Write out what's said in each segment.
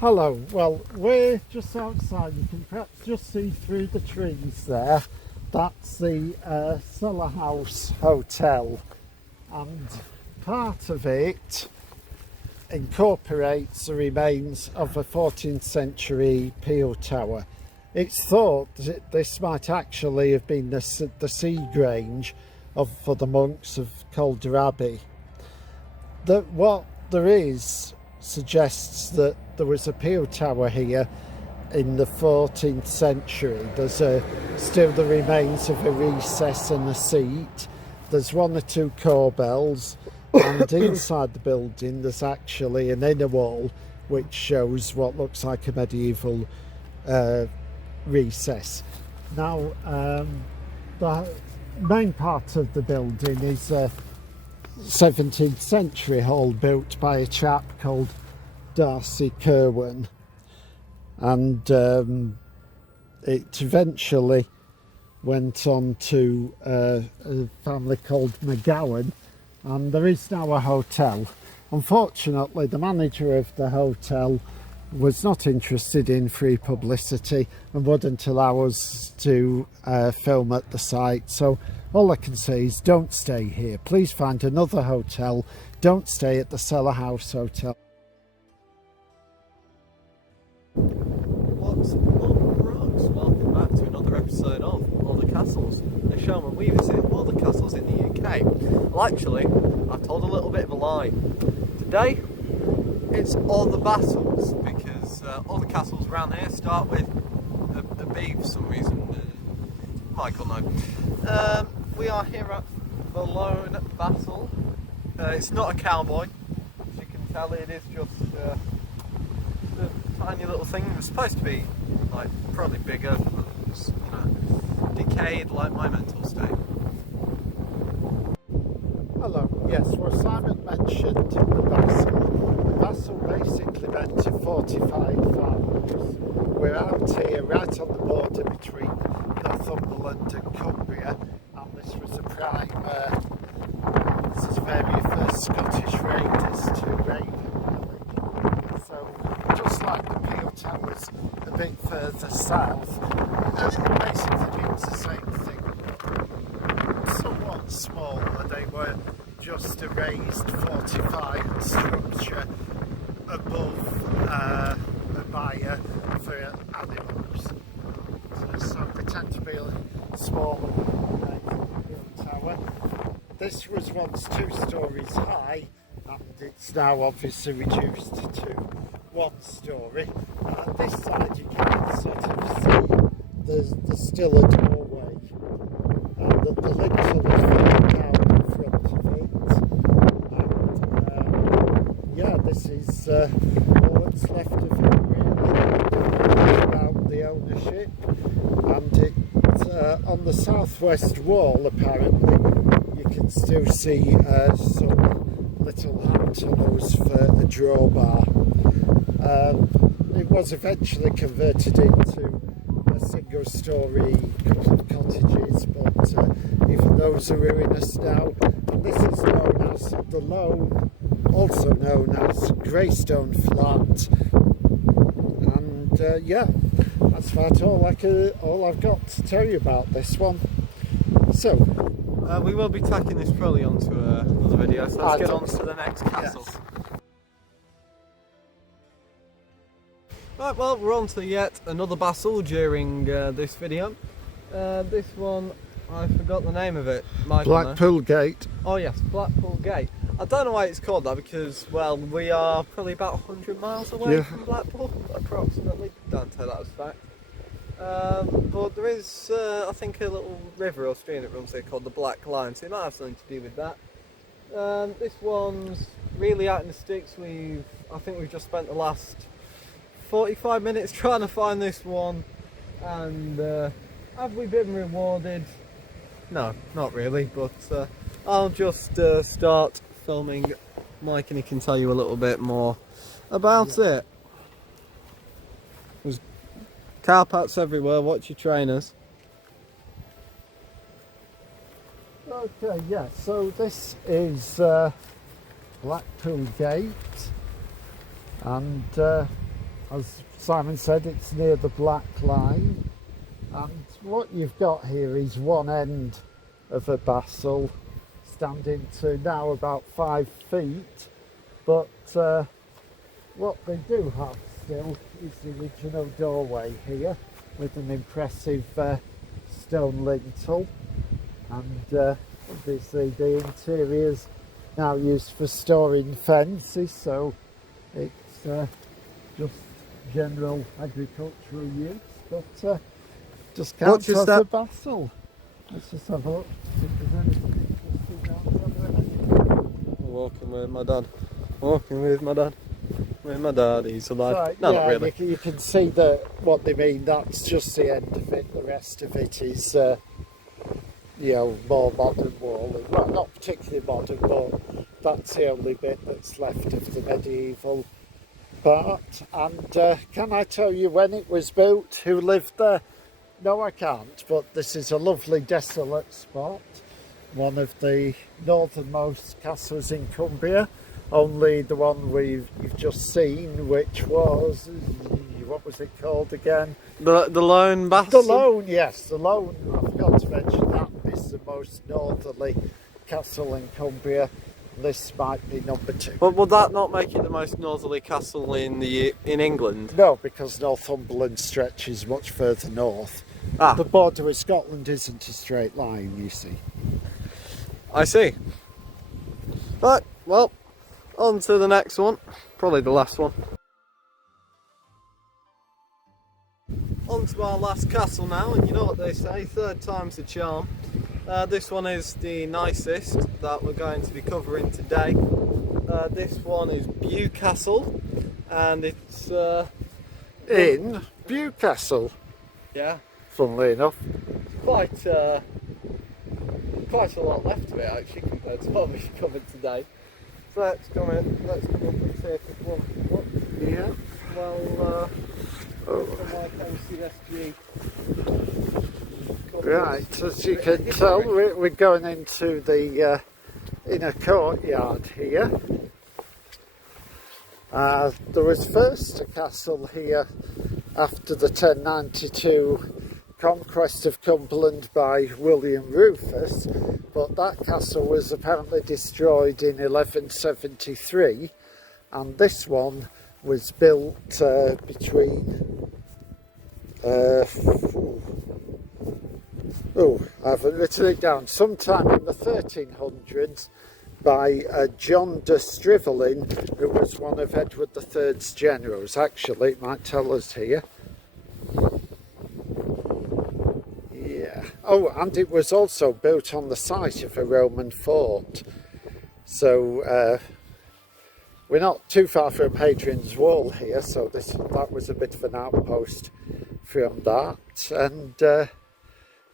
Hello, well, we're just outside. You can perhaps just see through the trees there. That's the Sellar House Hotel, and part of it incorporates the remains of a 14th century peel tower. It's thought that this might actually have been the sea grange for the monks of Calder Abbey. What there is suggests that there was a peel tower here in the 14th century. There's still the remains of a recess and a seat. There's one or two corbels, and inside the building there's actually an inner wall which shows what looks like a medieval recess. Now, the main part of the building is a 17th century hall built by a chap called Darcy Kerwin, and it eventually went on to a family called McGowan, and there is now a hotel. Unfortunately, the manager of the hotel was not interested in free publicity and wouldn't allow us to film at the site, so all I can say is don't stay here. Please find another hotel. Don't stay at the Sellar House Hotel. What's up, Brooks? Welcome back to another episode of All the Castles, the show where we visit all the castles in the UK. Well, actually, I've told a little bit of a lie. Today, it's all the bastles, because all the castles around here start with a B for some reason. Michael, no. We are here at the Lone Bassel. It's not a cowboy, as you can tell. It is just a tiny little thing. It was supposed to be like probably bigger, but it was, decayed like my mental state. Hello, yes, well, Simon mentioned the Bassel. The Bassel basically meant to fortified farmers. We're out here right on the border between Northumberland and Cumbria, and this was a prime, this is the very first Scottish raiders to raid it. So, just like the peel towers a bit further south, it basically means the same thing. Somewhat smaller, they were just a raised fortified structure above a byre for animals. So they tend to be smaller than tower. This was once 2 stories high, and it's now obviously reduced to 1 story. And this side you can sort of see there's still a doorway, and the lintel is falling down in front of it. And yeah, this is all that's left of it really. About the ownership, and it's on the southwest wall apparently you can still see some little hand tunnels for a drawbar. It was eventually converted into a single story couple of cottages, but even those are ruinous now. And this is known as the Lone, also known as Greystone Flat. And yeah, that's about all I've got to tell you about this one. So we will be tacking this probably onto another video, so let's get on to the next castle. Yes. Right, well, we're on to yet another Bassel during this video. This one, I forgot the name of it. Blackpool Gate. Oh yes, Blackpool Gate. I don't know why it's called that because, well, we are probably about 100 miles away from Blackpool, approximately. Don't take that as fact. But there is, I think, a little river or stream that runs here called the Black Line, so it might have something to do with that. This one's really out in the sticks. I think we've just spent the last 45 minutes trying to find this one, and have we been rewarded? No, not really, but I'll just start filming Mike and he can tell you a little bit more about it. There's carpets everywhere, watch your trainers. Okay, yeah, so this is Blackpool Gate, and as Simon said, it's near the Black Line, and what you've got here is one end of a bastles standing to now about 5 feet, but what they do have still is the original doorway here with an impressive stone lintel, and obviously the interior's now used for storing fences, so it's just general agricultural use, but just counts as a bastles. Let's just have a look, see if there's anything interesting down there. Walking with my dad. Walking with my dad. With my dad, he's alive. Right, no, yeah, not really. You can see that what they mean, that's just the end of it. The rest of it is, you know, more modern walling. Well, not particularly modern, but that's the only bit that's left of the medieval part. And can I tell you when it was built, who lived there? No, I can't, but this is a lovely desolate spot. One of the northernmost castles in Cumbria. Only the one you've just seen, which was, what was it called again? The Lone Bassel? The Lone, yes, the Lone. I forgot to mention that is the most northerly castle in Cumbria. This might be number 2. But would that not make it the most northerly castle in England? No, because Northumberland stretches much further north. Ah. The border with Scotland isn't a straight line, you see. I see. Right, well, on to the next one. Probably the last one. On to our last castle now, and you know what they say, third time's the charm. This one is the nicest that we're going to be covering today. This one is Bewcastle, and it's in Bewcastle. Yeah. Funnily enough. Quite a lot left of it actually compared to what we've covered today. So let's come up and take one. Yeah. Well, from my MCSG. Right, as you can tell, we're going into the inner courtyard here. There was first a castle here after the 1092 conquest of Cumberland by William Rufus, but that castle was apparently destroyed in 1173, and this one was built between I haven't written it down, sometime in the 1300s by John de Strivelin, who was one of Edward III's generals. Actually, it might tell us here. Yeah. Oh, and it was also built on the site of a Roman fort. So we're not too far from Hadrian's Wall here, so that was a bit of an outpost from that. And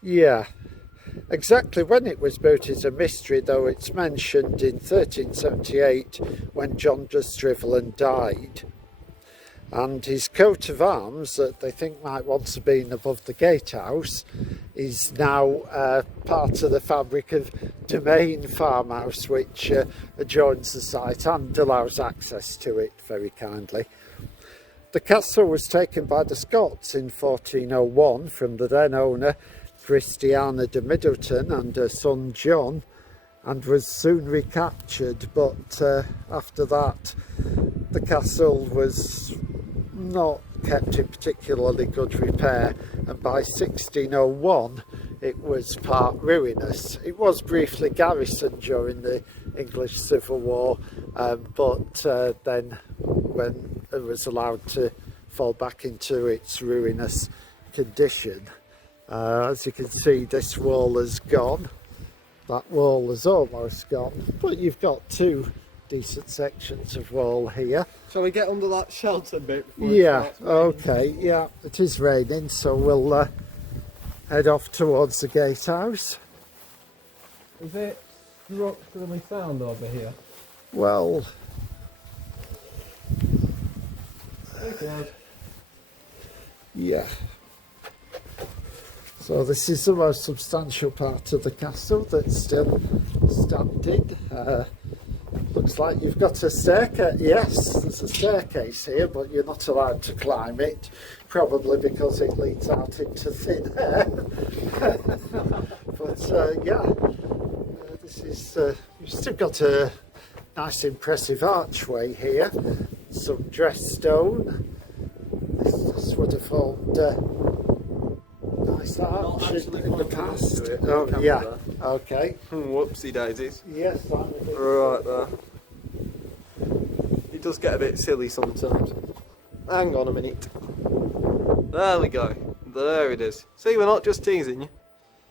yeah, exactly when it was built is a mystery, though it's mentioned in 1378 when John de Strivelin died. And his coat of arms that they think might once have been above the gatehouse is now part of the fabric of Domain Farmhouse, which adjoins the site and allows access to it very kindly. The castle was taken by the Scots in 1401 from the then owner Christiana de Middleton and her son John, and was soon recaptured, but after that the castle was not kept in particularly good repair, and by 1601 it was part ruinous. It was briefly garrisoned during the English Civil War, but then when it was allowed to fall back into its ruinous condition. As you can see, this wall has gone. That wall is almost gone, but you've got two decent sections of wall here. Shall we get under that shelter bit? Yeah, okay, yeah, it is raining, so we'll head off towards the gatehouse. Is it structurally sound over here? Well, yeah. So this is the most substantial part of the castle that's still standing. Looks like you've got a staircase. Yes, there's a staircase here, but you're not allowed to climb it, probably because it leads out into thin air. But yeah, this is, you've still got a nice impressive archway here, some dressed stone. This would have formed nice arch in the past. Oh yeah, okay. Whoopsie daisies. Yes, I'm a bit Right there. It does get a bit silly sometimes. Hang on a minute. There we go. There it is. See, we're not just teasing you.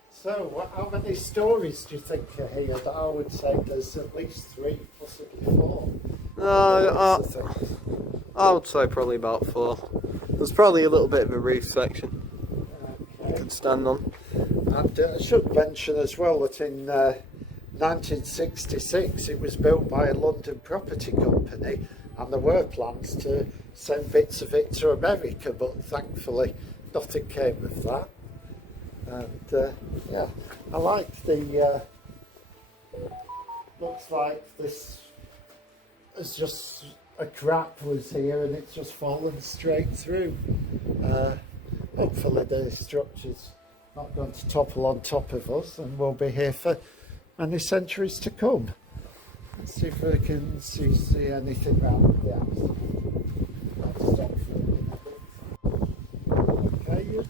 So, how many stories do you think are here? That I would say there's at least 3, possibly 4. I would say probably about 4. There's probably a little bit of a roof section you can stand on. And I should mention as well that in 1966 it was built by a London property company, and there were plans to send bits of it to America, but thankfully nothing came of that. And yeah, I like the looks like this is just a crack was here and it's just fallen straight through. Hopefully the structure's not going to topple on top of us and we'll be here for many centuries to come. Let's see if we can see anything around the house. Let's stop for a minute. Okay, you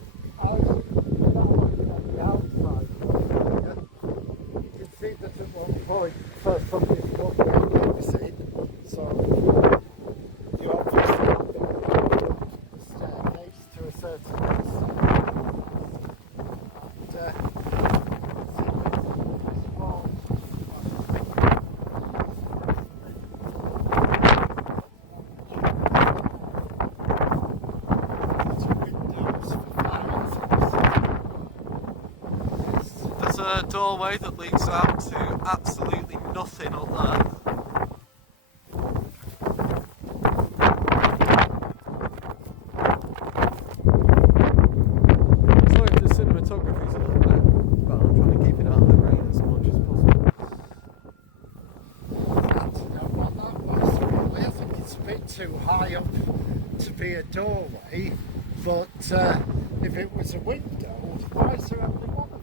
can see that at one point first something was in, so you obviously have the staircase to a certain extent. There's a doorway that leads out to absolutely nothing up there. Sorry if the cinematography's a little bit, but I'm trying to keep it out of the rain as much as possible. I don't know what that was really. I think it's a bit too high up to be a doorway, but if it was a window, why is there only one of them?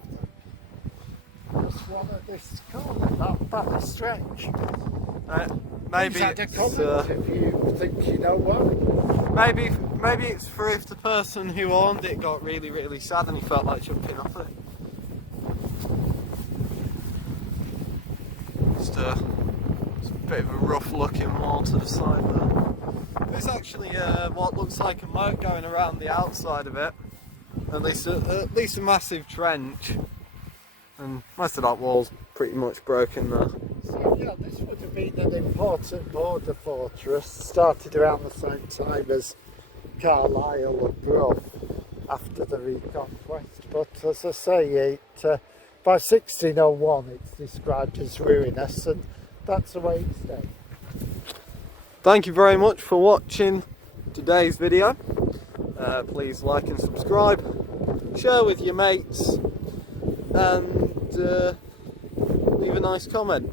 Just one at this corner. That is strange. Maybe Had a it's, comment if you think you know what. maybe it's for if the person who owned it got really, really sad and he felt like jumping off it. Just a bit of a rough looking wall to the side there. There's actually what looks like a moat going around the outside of it. At least a massive trench. And most of that wall's pretty much broken there. So yeah, this would have been an important border fortress, started around the same time as Carlisle and Bruff after the reconquest. But as I say, it, by 1601 it's described as ruinous, and that's the way it stayed. Thank you very much for watching today's video. Please like and subscribe, share with your mates, and leave a nice comment.